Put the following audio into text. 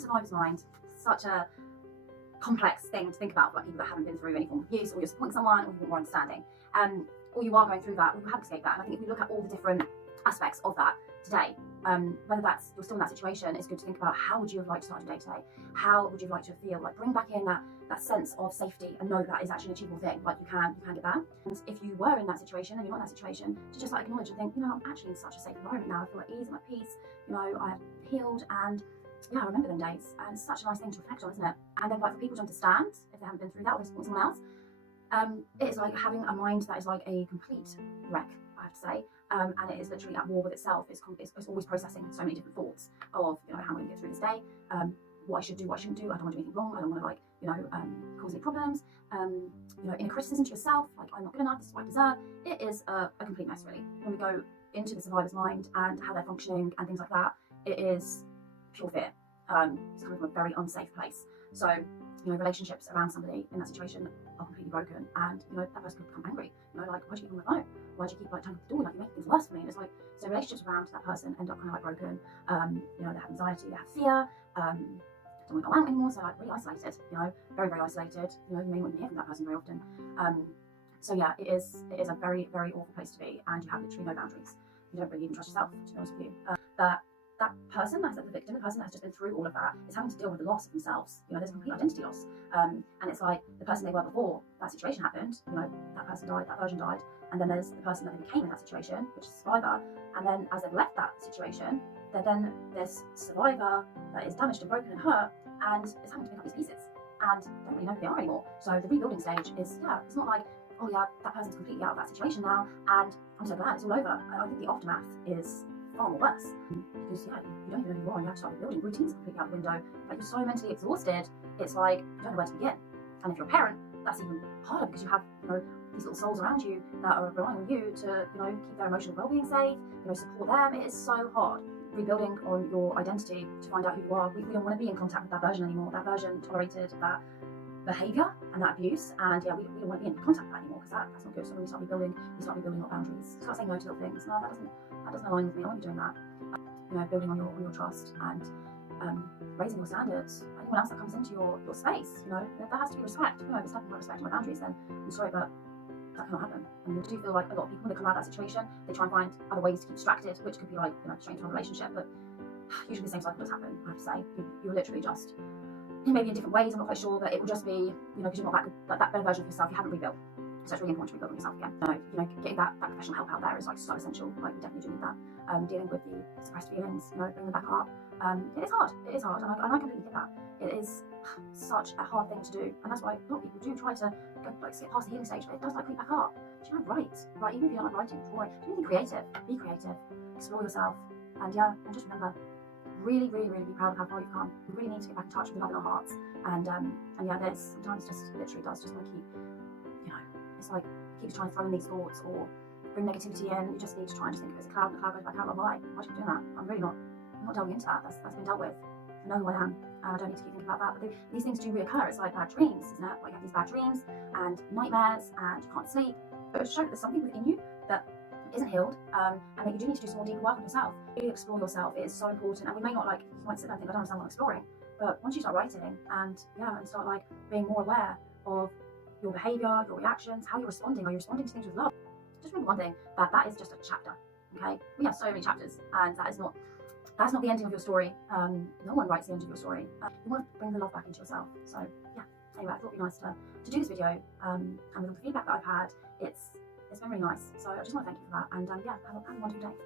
survivor's mind, such a complex thing to think about for like people that haven't been through any form of abuse, or you're supporting someone, or you want more understanding, or you are going through that, or you have escaped that. And I think if we look at all the different aspects of that today, whether that's you're still in that situation, it's good to think about how would you have liked to start your day today? How would you have liked to feel? Like bring back in that sense of safety and know that is actually an achievable thing. Like you can get that. And if you were in that situation and you're not in that situation, to just like acknowledge and think, you know, I'm actually in such a safe environment now. I feel at ease and at peace. You know, I have healed, and yeah, I remember them days. And it's such a nice thing to reflect on, isn't it? And then like for people to understand if they haven't been through that or they support someone else, it is like having a mind that is like a complete wreck, I have to say. And it is literally at war with itself. It's always processing so many different thoughts of, you know, how I'm going to get through this day, what I should do, what I shouldn't do. I don't want to do anything wrong. I don't want to, like, you know, cause any problems. You know, inner criticism to yourself, like I'm not good enough, this is what I deserve. It is a complete mess, really. When we go into the survivor's mind and how they're functioning and things like that, it is pure fear. It's coming from a very unsafe place. So, you know, relationships around somebody in that situation are completely broken, and you know that person could become angry. You know, like, why'd you keep on the phone? Why'd you keep like tapping the door? Like you're making things worse for me. And it's like, so relationships around that person end up kind of like broken. You know, they have anxiety, they have fear. Don't want to go out anymore, so like really isolated. You know, very isolated. You know, you may not hear from that person very often. So yeah, it is a very awful place to be, and you have literally no boundaries. You don't really even trust yourself, to be honest with you. That person, that's like the victim, the person that has just been through all of that, is having to deal with the loss of themselves. You know, there's a complete identity loss. And it's like the person they were before that situation happened, you know, that person died, that version died, and then there's the person that they became in that situation, which is a survivor, and then as they've left that situation, they're then this survivor that is damaged and broken and hurt, and is having to pick up these pieces, and don't really know who they are anymore. So the rebuilding stage is, yeah, it's not like, oh yeah, that person's completely out of that situation now, and I'm so glad it's all over. I think the aftermath is far more worse, because yeah, you don't even know who you are, and you have to start rebuilding. Routines are completely out the window. Like you're so mentally exhausted, it's like you don't know where to begin. And if you're a parent, that's even harder, because you have, you know, these little souls around you that are relying on you to, you know, keep their emotional well-being safe, you know, support them. It is so hard rebuilding on your identity to find out who you are. We don't want to be in contact with that version anymore. That version tolerated that behaviour and that abuse, and yeah, we don't want to be in contact with that anymore, because that's not good. So when we start rebuilding our boundaries. Start saying no to little things. No, that doesn't align with me. I won't be doing that. You know, building on your trust and raising your standards. Anyone else that comes into your space, you know, there has to be respect. If you're overstepping my respect and my boundaries, then I'm sorry, but that cannot happen. And I do feel like a lot of people, when they come out of that situation, they try and find other ways to keep distracted, which could be like, you know, straight into a relationship, but usually the same cycle does happen, I have to say. You're literally just, maybe in different ways, I'm not quite sure, but it will just be, you know, because you're not that better version of yourself, you haven't rebuilt. So it's really important to rebuild on yourself again. You know, getting that professional help out there is like so essential. Like you definitely do need that. Dealing with the suppressed feelings, you know, bringing them back up. It is hard, and I completely get that. It is such a hard thing to do, and that's why a lot of people do try to go, like, skip past the healing stage, but it does like creep back up. Do you know, write, even if you don't like writing, drawing, do anything creative, be creative, explore yourself, and yeah, and just remember, really be proud of how far you've come. We really need to get back in touch with love in our hearts, and yeah, this sometimes just literally does just want to keep, you know, it's like keeps trying to throw in these thoughts or bring negativity in. You just need to try and just think of it as a cloud, and the cloud goes back out. Like, why do you keep doing that? I'm not delving into that. That's been dealt with. I know who I am, and I don't need to keep thinking about that. But these things do reoccur. It's like bad dreams, isn't it? Like you have these bad dreams and nightmares, and you can't sleep. But it's show that there's something within you that isn't healed, and that you do need to do some more deeper work on yourself. Really explore yourself. It is so important. And we may not, like, you might sit there and think, I don't understand what I'm exploring. But once you start writing and start like being more aware of your behaviour, your reactions, how you're responding, are you responding to things with love? Just remember one thing, that is just a chapter. Okay, we have so many chapters, and that's not the ending of your story. No one writes the end of your story. You want to bring the love back into yourself. So yeah, anyway, I thought it'd be nice to do this video, and with all the feedback that I've had, it's been really nice. So I just want to thank you for that, and yeah, have a wonderful day.